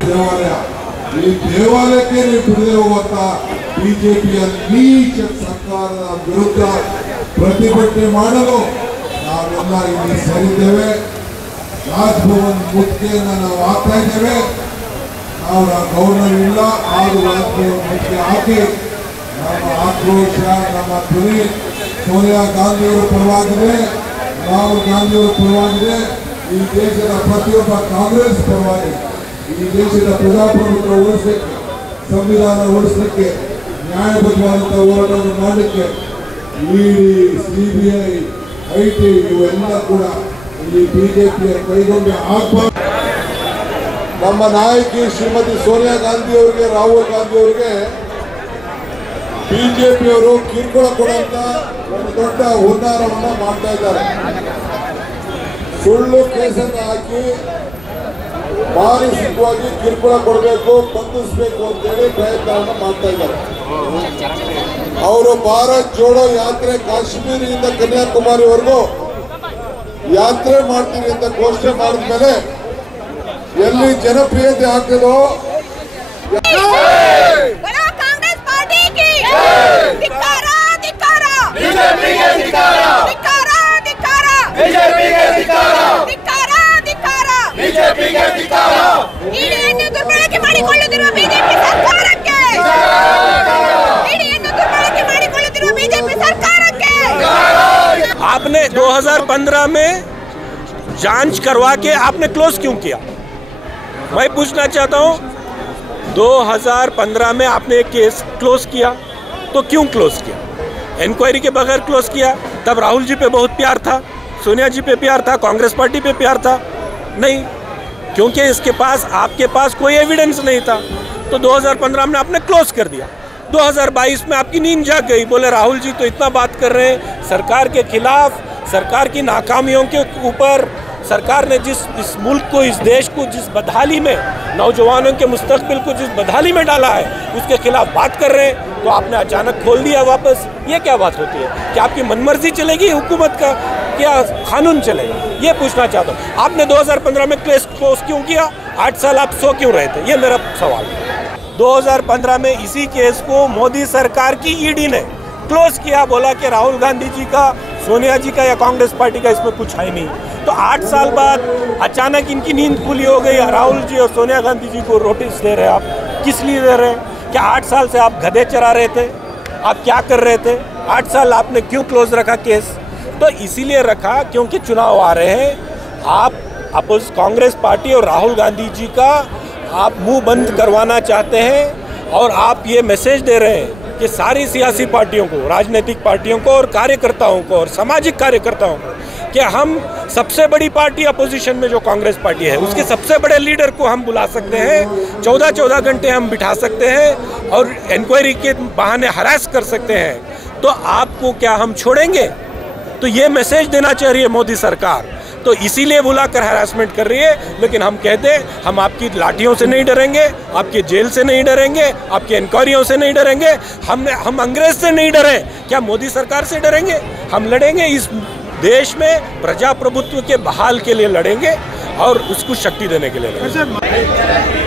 ದೇವಾಲಯ ಈ ದೇವಾಲಯಕ್ಕೆ ನೀವು ಬಿಡದೆ ಹೋಗುವಂತ ಬಿಜೆಪಿಯ ನೀಚ ಸರ್ಕಾರದ ವಿರುದ್ಧ ಪ್ರತಿಭಟನೆ ಮಾಡಲು ನಾವೆಲ್ಲ ಇಲ್ಲಿ ಸೇರಿದ್ದೇವೆ. ರಾಜಭವನ್ ಮುತ್ತಿಗೆಯನ್ನು ನಾವು ಹಾಕ್ತಾ ಇದ್ದೇವೆ. ನಾವು ಗೌರ್ನರ್ ಇಲ್ಲ, ಆದರೂ ರಾಜಭವನ್ ಮುತ್ತಿಗೆ ಹಾಕಿ ನಮ್ಮ ಆಕ್ರೋಶ, ನಮ್ಮ ಧ್ವನಿ ಸೋನಿಯಾ ಗಾಂಧಿಯವರ ಪರವಾಗಿದೆ, ರಾಹುಲ್ ಗಾಂಧಿಯವರ ಪರವಾಗಿದೆ, ಈ ದೇಶದ ಪ್ರತಿಯೊಬ್ಬ ಕಾಂಗ್ರೆಸ್ ಪರವಾಗಿದೆ. ಈ ದೇಶದ ಪ್ರಜಾಪ್ರಭುತ್ವ ಉಳಿಸಲಿಕ್ಕೆ, ಸಂವಿಧಾನ ಉಳಿಸಲಿಕ್ಕೆ, ನ್ಯಾಯಬದ್ಧವಾದಂತಹ ಹೋರಾಟವನ್ನು ಮಾಡಲಿಕ್ಕೆ ಇಡಿ, ಸಿಬಿಐ, ಐಟಿ ಇವೆಲ್ಲ ಕೂಡ ಈ ಬಿಜೆಪಿಯ ಕೈಗೊಂಡು ಆಗಬಾರ್ದು. ನಮ್ಮ ನಾಯಕಿ ಶ್ರೀಮತಿ ಸೋನಿಯಾ ಗಾಂಧಿ ಅವರಿಗೆ, ರಾಹುಲ್ ಗಾಂಧಿ ಅವರಿಗೆ ಬಿಜೆಪಿಯವರು ಕಿರುಕುಳ ಕೊಡುವಂತ ಒಂದು ದೊಡ್ಡ ಹುನ್ನಾರವನ್ನ ಮಾಡ್ತಾ ಇದ್ದಾರೆ. ಸುಳ್ಳು ಕೇಸನ್ನು ಹಾಕಿ ಮಾನಸಿಕವಾಗಿ ಕಿರುಕುಳ ಕೊಡಬೇಕು, ಬಂಧಿಸಬೇಕು ಅಂತೇಳಿ ಪ್ರಯತ್ನವನ್ನು ಮಾಡ್ತಾ ಇದ್ದಾರೆ. ಅವರು ಭಾರತ್ ಜೋಡೋ ಯಾತ್ರೆ ಕಾಶ್ಮೀರದಿಂದ ಕನ್ಯಾಕುಮಾರಿವರೆಗೂ ಯಾತ್ರೆ ಮಾಡ್ತೀನಿ ಅಂತ ಘೋಷಣೆ ಮಾಡಿದ ಮೇಲೆ ಎಲ್ಲಿ ಜನಪ್ರಿಯತೆ ಆಗ್ತದೋ आपने 2015 में जांच करवा के आपने क्लोज क्यों किया? मैं पूछना चाहता हूं, 2015 में आपने एक केस क्लोज किया तो क्यों क्लोज किया? इंक्वायरी के बगैर क्लोज किया। तब राहुल जी पे बहुत प्यार था, सोनिया जी पे प्यार था, कांग्रेस पार्टी पे प्यार था नहीं, क्योंकि इसके पास, आपके पास कोई एविडेंस नहीं था, तो 2015 में आपने क्लोज कर दिया। 2022 में आपकी नींद जाग गई, बोले राहुल जी तो इतना बात कर रहे हैं सरकार के खिलाफ, सरकार की नाकामियों के ऊपर, सरकार ने इस मुल्क को, इस देश को जिस बदहाली में, नौजवानों के मुस्तकबिल को जिस बदहाली में डाला है, उसके खिलाफ बात कर रहे हैं, तो आपने अचानक खोल दिया वापस। ये क्या बात होती है? कि आपकी मनमर्जी चलेगी हुकूमत का, क्या कानून चलेगा? ये पूछना चाहता हूँ। आपने 2015 में केस क्लोज क्यों किया? 8 साल आप सो क्यों रहे थे? ये मेरा सवाल है। 2015 में इसी केस को मोदी सरकार की ईडी ने क्लोज किया, बोला कि राहुल गांधी जी का, सोनिया जी का या कांग्रेस पार्टी का इसमें कुछ है नहीं। तो 8 साल बाद अचानक इनकी नींद खुली हो गई, राहुल जी और सोनिया गांधी जी को नोटिस दे रहे हैं। आप किस लिए दे रहे हैं? क्या 8 साल से आप गधे चरा रहे थे? आप क्या कर रहे थे? 8 साल आपने क्यों क्लोज रखा केस? तो इसीलिए रखा क्योंकि चुनाव आ रहे हैं, आप अपोज कांग्रेस पार्टी और राहुल गांधी जी का आप मुंह बंद करवाना चाहते हैं, और आप ये मैसेज दे रहे हैं कि सारी सियासी पार्टियों को, राजनीतिक पार्टियों को और कार्यकर्ताओं को और सामाजिक कार्यकर्ताओं को, कि हम सबसे बड़ी पार्टी अपोजिशन में जो कांग्रेस पार्टी है, उसके सबसे बड़े लीडर को हम बुला सकते हैं, 14-14 घंटे हम बिठा सकते हैं और इंक्वायरी के बहाने हरास कर सकते हैं, तो आपको क्या हम छोड़ेंगे? तो ये मैसेज देना चाह रही है मोदी सरकार, तो इसीलिए बुलाकर हरासमेंट कर रही है। लेकिन हम कहते हैं हम आपकी लाठियों से नहीं डरेंगे, आपके जेल से नहीं डरेंगे, आपके इंक्वायरियों से नहीं डरेंगे, हम अंग्रेज से नहीं डरे, क्या मोदी सरकार से डरेंगे? हम लड़ेंगे, इस देश में प्रजाप्रभुत्व के बहाल के लिए लड़ेंगे और उसको शक्ति देने के लिए लड़ेंगे।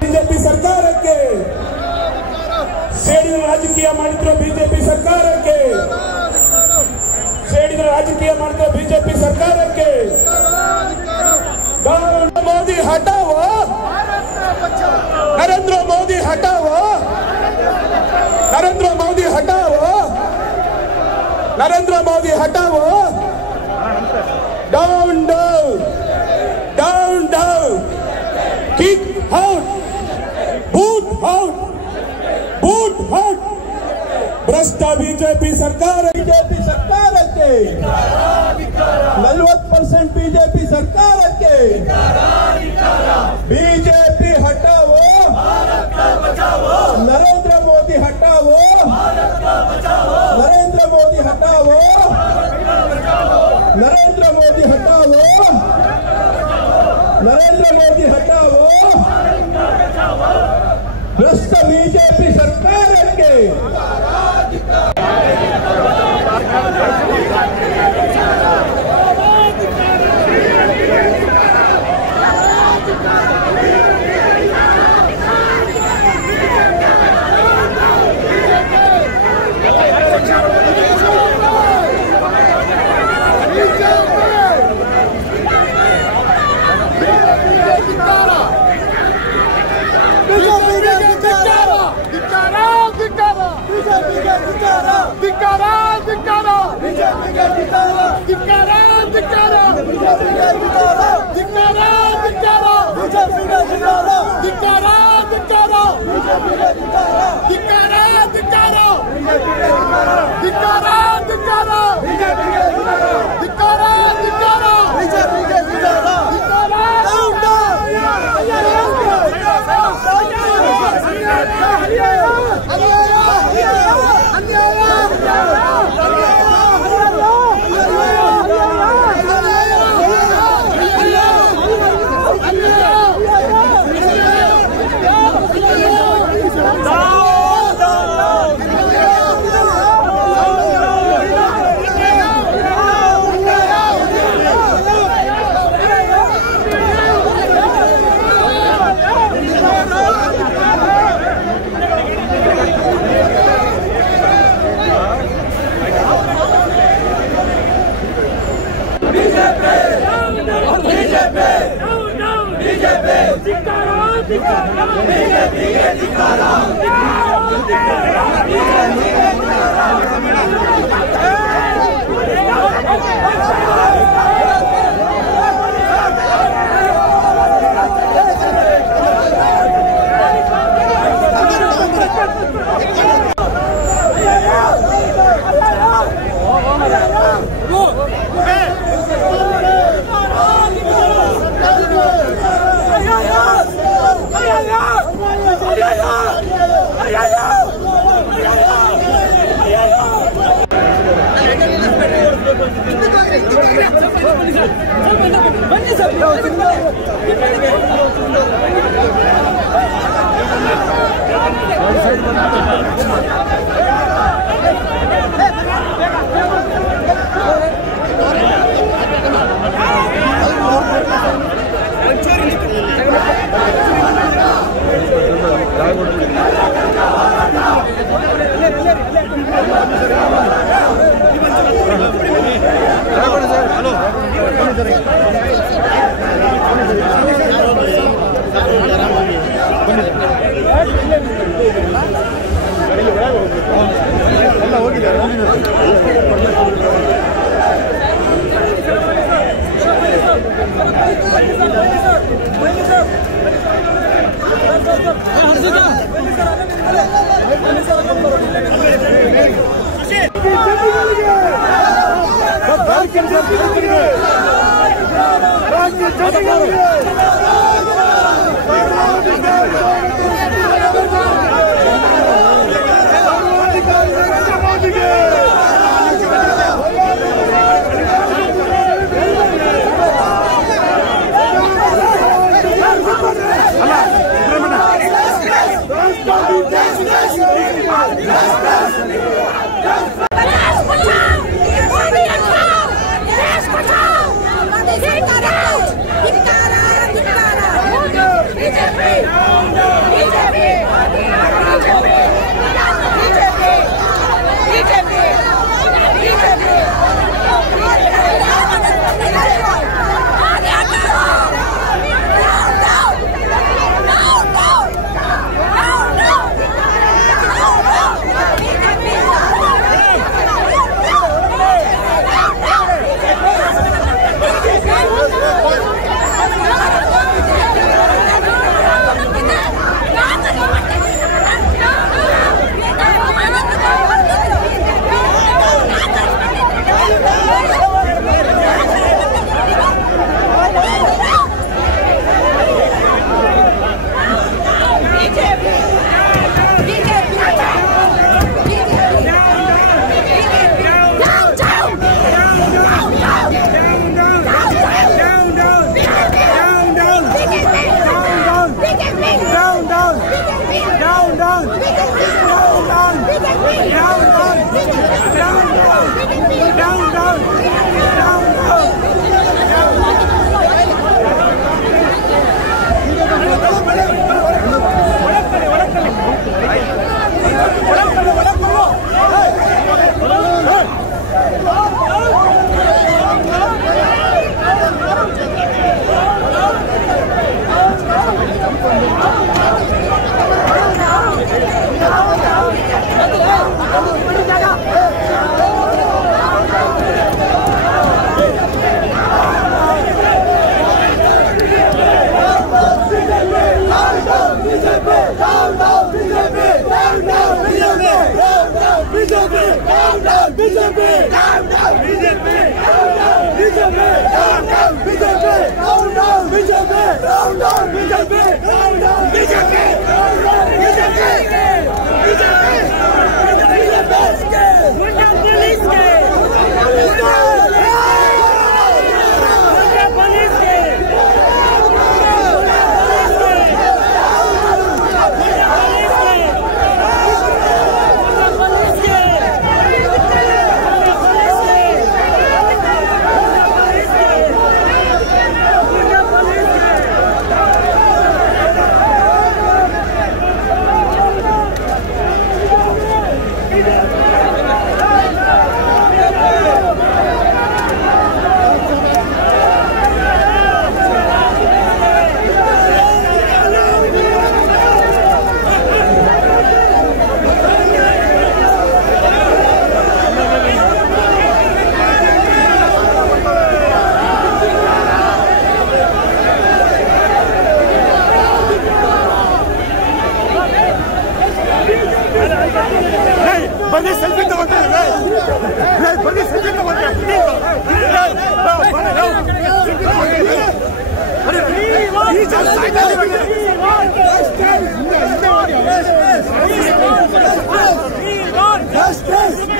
ಬಿಜೆಪಿ ಸರ್ಕಾರಕ್ಕೆ ಸೇಡಿನ ರಾಜಕೀಯ ಮಾಡಿದ್ರು ಬಿಜೆಪಿ ಸರ್ಕಾರಕ್ಕೆ ಸೇಡಿನ ರಾಜಕೀಯ ಮಾಡಿದ್ರು ಬಿಜೆಪಿ ಸರ್ಕಾರಕ್ಕೆ ಮೋದಿ ಹಟಾವೋ ನರೇಂದ್ರ ಮೋದಿ ಹಟಾವೋ नरेंद्र मोदी हटाओ नरेंद्र मोदी हटाओ down down down down kick out boot out भ्रष्ट बीजेपी सरकार के 40% बीजेपी सरकार के बीजेपी हटाओ नरेंद्र मोदी हटाओ नरेंद्र मोदी हटाओ नरेंद्र मोदी हटाओ नरेंद्र मोदी हटाओ भ्रष्ट बीजेपी सरकार के Go! Justice!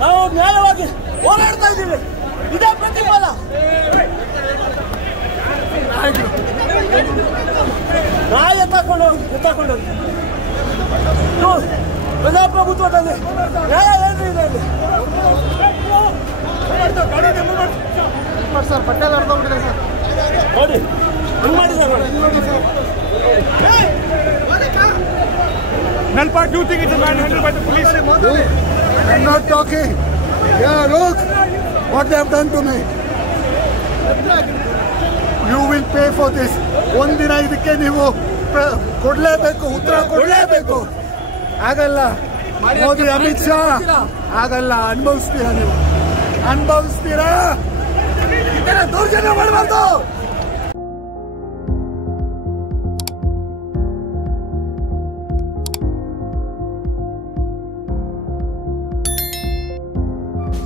ನಾವು ನ್ಯಾಯವಾಗಿ ಹೋರಾಡ್ತಾ ಇದ್ದೀವಿ. ಇದೇ ಪ್ರತಿಫಲ. ನ್ಯಾಯ ಎತ್ತಾಕೊಂಡು ಪ್ರಜಾಪ್ರಭುತ್ವದಲ್ಲಿ ನ್ಯಾಯ ಏನು ಇದೆ ಅಲ್ಲಿ? ಸರ್ ಬಟ್ಟೆ ಹೊಡೆದೋಗ್ಬಿಟ್ಟಿದೆ ಸರ್. ನೋಡಿ ಹಂಗೆ ಮಾಡಿದ್ದಾರೆ. Nalpa, do you think it's a manhandled by the police? I'm not talking. Yeah, look what they have done to me. You will pay for this. ಒಂದಿನ ಇದಕ್ಕೆ ನೀವು ಕೊಡಲೇಬೇಕು, ಉತ್ತರ ಕೊಡಲೇಬೇಕು. ಆಗಲ್ಲ ಮೋದಿ ಅಮಿತ್ ಶಾ, ಆಗಲ್ಲ. ಅನುಭವಿಸ್ತೀರಾ ನೀವು, ಅನುಭವಿಸ್ತೀರಾ. ಈ ತರ ದೌರ್ಜನ್ಯ ಮಾಡಬಾರ್ದು.